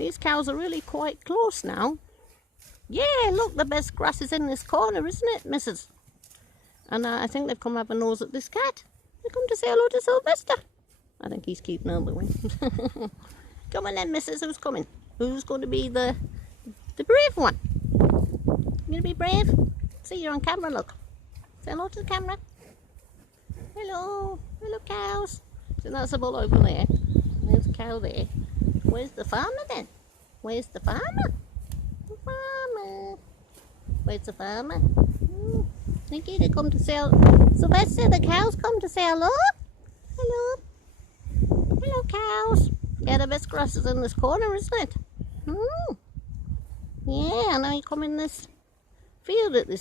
These cows are really quite close now. Yeah, look, the best grass is in this corner, isn't it, missus? And I think they've come up a nose at this cat. They come to say hello to Sylvester. I think he's keeping on the wing. Come on then, missus. Who's coming? Who's going to be the brave one? You going to be brave? See, you're on camera, look. Say hello to the camera. Hello. Hello, cows. So that's a bull over there. There's a cow there. Where's the farmer then? Where's the farmer? The farmer. Where's the farmer? Thank you. They come to say Sylvester, the cows come to say hello. Hello. Hello, cows. Yeah, the best grass is in this corner, isn't it? Yeah, I know you come in this field at this